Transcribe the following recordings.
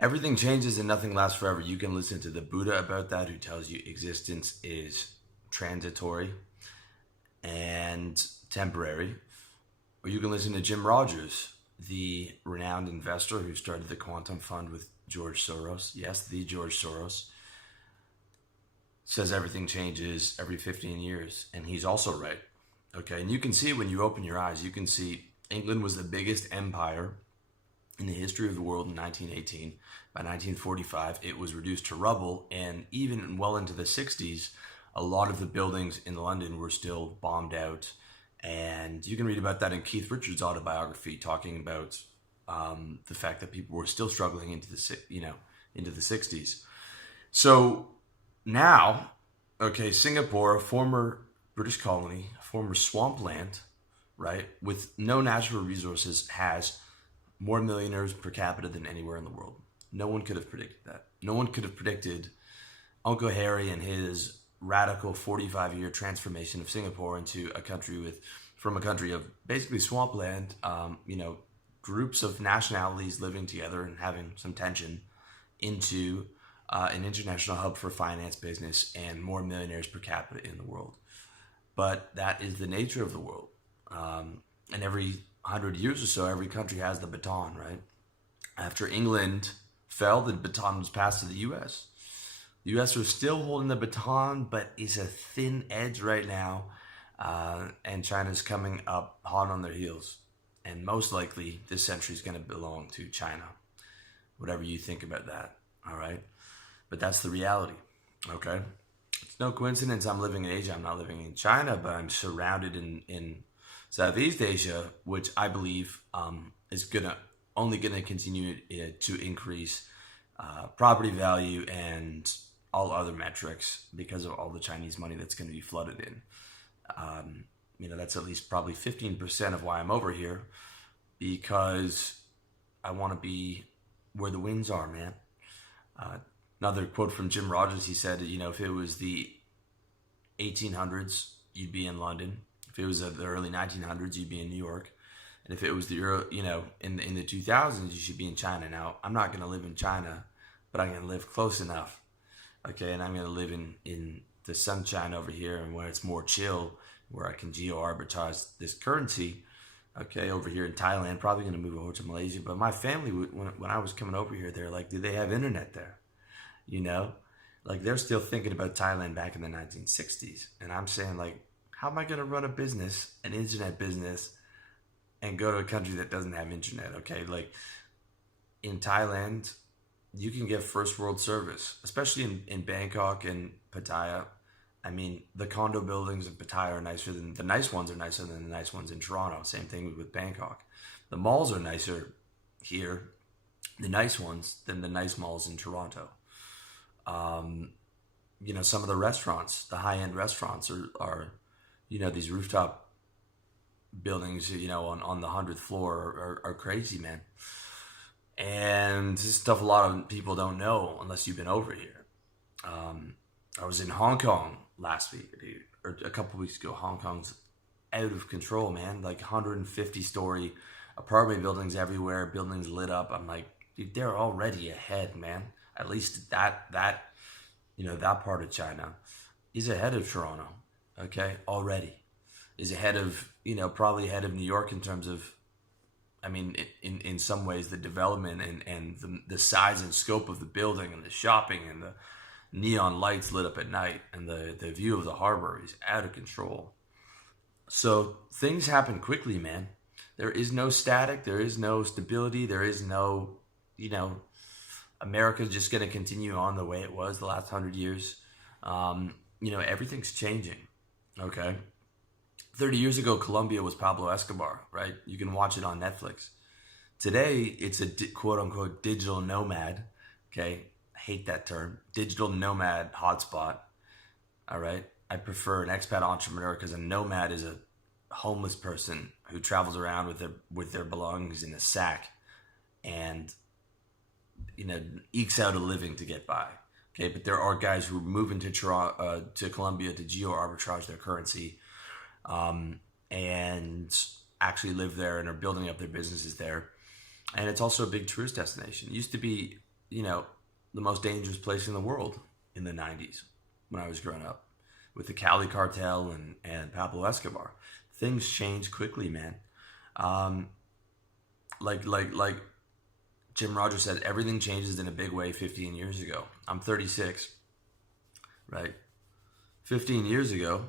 Everything changes and nothing lasts forever. You can listen to the Buddha about that, who tells you existence is transitory and temporary. Or you can listen to Jim Rogers, the renowned investor who started the quantum fund with George Soros. Yes, the George Soros. Says everything changes every 15 years. And he's also right. Okay, and you can see when you open your eyes, you can see England was the biggest empire in the history of the world in 1918. By 1945, it was reduced to rubble, and even well into the 60s, a lot of the buildings in London were still bombed out. And you can read about that in Keith Richards' autobiography, talking about the fact that people were still struggling into the 60s. So now, okay, Singapore, a former British colony, a former swampland, right, with no natural resources, has more millionaires per capita than anywhere in the world. No one could have predicted that. No one could have predicted Uncle Harry and his radical 45-year transformation of Singapore into a country from a country of basically swampland, groups of nationalities living together and having some tension, into an international hub for finance, business, and more millionaires per capita in the world. But that is the nature of the world. And every 100 years or so, every country has the baton, right? After England fell, the baton was passed to the U.S. The U.S. are still holding the baton, but it's a thin edge right now. And China's coming up hot on their heels. And most likely, this century is going to belong to China. Whatever you think about that, all right? But that's the reality, okay? It's no coincidence I'm living in Asia. I'm not living in China, but I'm surrounded in Southeast Asia, which I believe is only gonna continue to increase property value and all other metrics because of all the Chinese money that's going to be flooded in. That's at least probably 15% of why I'm over here, because I want to be where the winds are, man. Another quote from Jim Rogers, he said, if it was the 1800s, you'd be in London. If it was the early 1900s, you'd be in New York. And if it was the in the 2000s, you should be in China. Now, I'm not going to live in China, but I'm going to live close enough. Okay, and I'm going to live in the sunshine over here, and where it's more chill, where I can geo-arbitrage this currency. Okay, over here in Thailand, probably going to move over to Malaysia. But my family, when I was coming over here, they're like, do they have internet there? Like they're still thinking about Thailand back in the 1960s. And I'm saying, like, how am I going to run a business, an internet business, and go to a country that doesn't have internet? Okay, like in Thailand, you can get first world service, especially in Bangkok and Pattaya. I mean, the condo buildings in Pattaya are nicer than the nice ones than the nice ones in Toronto. Same thing with Bangkok. The malls are nicer here, the nice ones, than the nice malls in Toronto. Some of the restaurants, the high-end restaurants are these rooftop buildings, on the 100th floor are crazy, man. And this is stuff a lot of people don't know unless you've been over here. I was in Hong Kong last week, or a couple weeks ago. Hong Kong's out of control, man. Like 150-story apartment buildings everywhere, buildings lit up. I'm like, dude, they're already ahead, man. At least that part of China is ahead of Toronto, okay, already. Is ahead of, probably ahead of New York in terms of, in some ways, the development and the size and scope of the building and the shopping and the neon lights lit up at night and the view of the harbor is out of control. So things happen quickly, man. There is no static. There is no stability. There is no, America's just going to continue on the way it was the last 100 years. Everything's changing, okay? 30 years ago, Colombia was Pablo Escobar, right? You can watch it on Netflix. Today, it's a quote-unquote digital nomad, okay? I hate that term. Digital nomad hotspot, all right? I prefer an expat entrepreneur, because a nomad is a homeless person who travels around with their belongings in a sack and, ekes out a living to get by, okay? But there are guys who move into to Colombia to geo-arbitrage their currency, and actually live there and are building up their businesses there. And it's also a big tourist destination. It used to be you know, the most dangerous place in the world in the 90s when I was growing up with the Cali cartel and Pablo Escobar. Things change quickly, man. Um, like Jim Rogers said, everything changes in a big way 15 years ago. I'm 36, right? 15 years ago,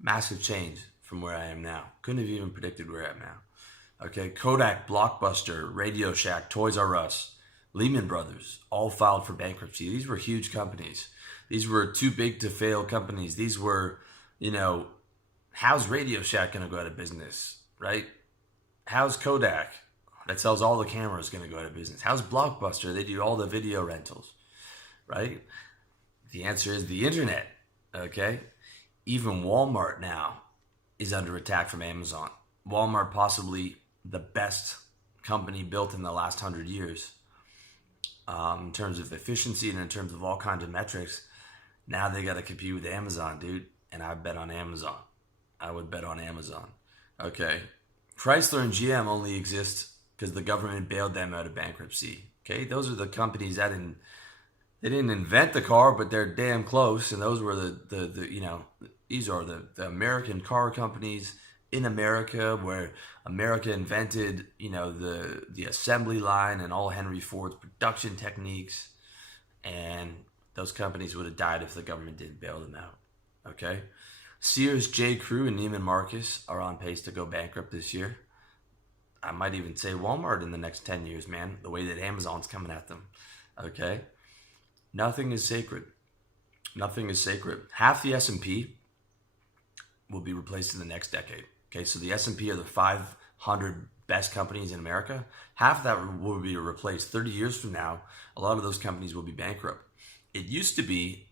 massive change from where I am now. Couldn't have even predicted where I am now. Okay, Kodak, Blockbuster, Radio Shack, Toys R Us, Lehman Brothers, all filed for bankruptcy. These were huge companies. These were too big to fail companies. These were, you know, how's Radio Shack going to go out of business, right? How's Kodak, that sells all the cameras, going to go out of business? How's Blockbuster? They do all the video rentals, right? The answer is the internet, okay? Even Walmart now is under attack from Amazon. Walmart, possibly the best company built in the last 100 years in terms of efficiency and in terms of all kinds of metrics. Now they got to compete with Amazon, dude. And I bet on Amazon. I would bet on Amazon. Okay. Chrysler and GM only exist because the government bailed them out of bankruptcy. Okay. Those are the companies that they didn't invent the car, but they're damn close. And those were the you know, these are the American car companies in America, where America invented, you know, the assembly line and all Henry Ford's production techniques. And those companies would have died if the government didn't bail them out. Okay. Sears, J. Crew, and Neiman Marcus are on pace to go bankrupt this year. I might even say Walmart in the next 10 years, man, the way that Amazon's coming at them. Okay. Nothing is sacred. Nothing is sacred. Half the S&P will be replaced in the next decade. Okay, so the S&P are the 500 best companies in America. Half of that will be replaced. 30 years from now, a lot of those companies will be bankrupt. It used to be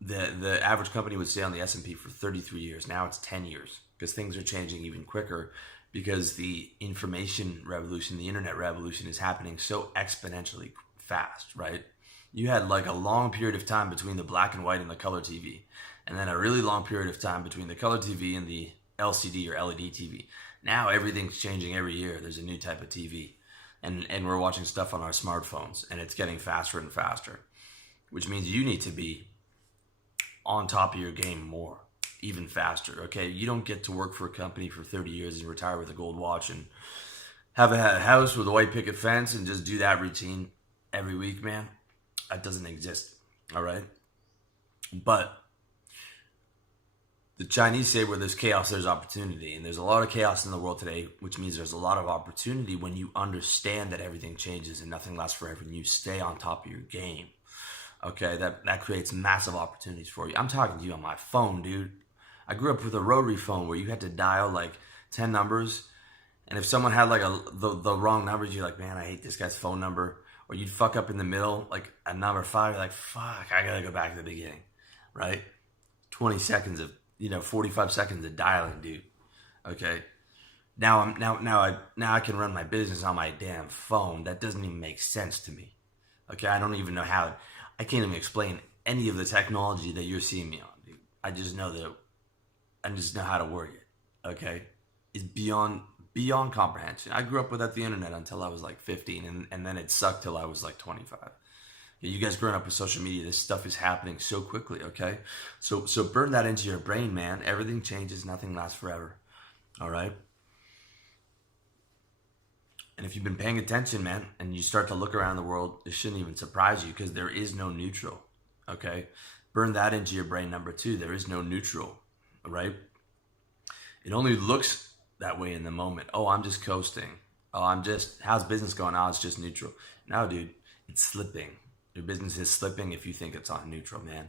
the average company would stay on the S&P for 33 years. Now it's 10 years because things are changing even quicker because the information revolution, the internet revolution is happening so exponentially fast, right? You had like a long period of time between the black and white and the color TV, and then a really long period of time between the color TV and the LCD or LED TV. Now everything's changing every year. There's a new type of TV, and we're watching stuff on our smartphones, and it's getting faster and faster, which means you need to be on top of your game more, even faster. Okay, you don't get to work for a company for 30 years and retire with a gold watch and have a house with a white picket fence and just do that routine every week, man. That doesn't exist. All right, but the Chinese say where there's chaos, there's opportunity. And there's a lot of chaos in the world today, which means there's a lot of opportunity when you understand that everything changes and nothing lasts forever and you stay on top of your game. Okay, that creates massive opportunities for you. I'm talking to you on my phone, dude. I grew up with a rotary phone where you had to dial like 10 numbers. And if someone had like the wrong numbers, you're like, man, I hate this guy's phone number. Or you'd fuck up in the middle, like at number 5, you're like, fuck, I gotta go back to the beginning, right? 20 seconds of, 45 seconds of dialing, dude. Okay. Now I can run my business on my damn phone. That doesn't even make sense to me. Okay. I don't even know how. I can't even explain any of the technology that you're seeing me on, dude. I just know how to work it. Okay. It's beyond comprehension. I grew up without the internet until I was like 15, and then it sucked till I was like 25. You guys growing up with social media, this stuff is happening so quickly, okay? So burn that into your brain, man. Everything changes, nothing lasts forever, all right? And if you've been paying attention, man, and you start to look around the world, it shouldn't even surprise you because there is no neutral, okay? Burn that into your brain, number 2. There is no neutral, right? It only looks that way in the moment. Oh, I'm just coasting. Oh, how's business going? Oh, it's just neutral. No, dude, it's slipping. Your business is slipping if you think it's on neutral, man.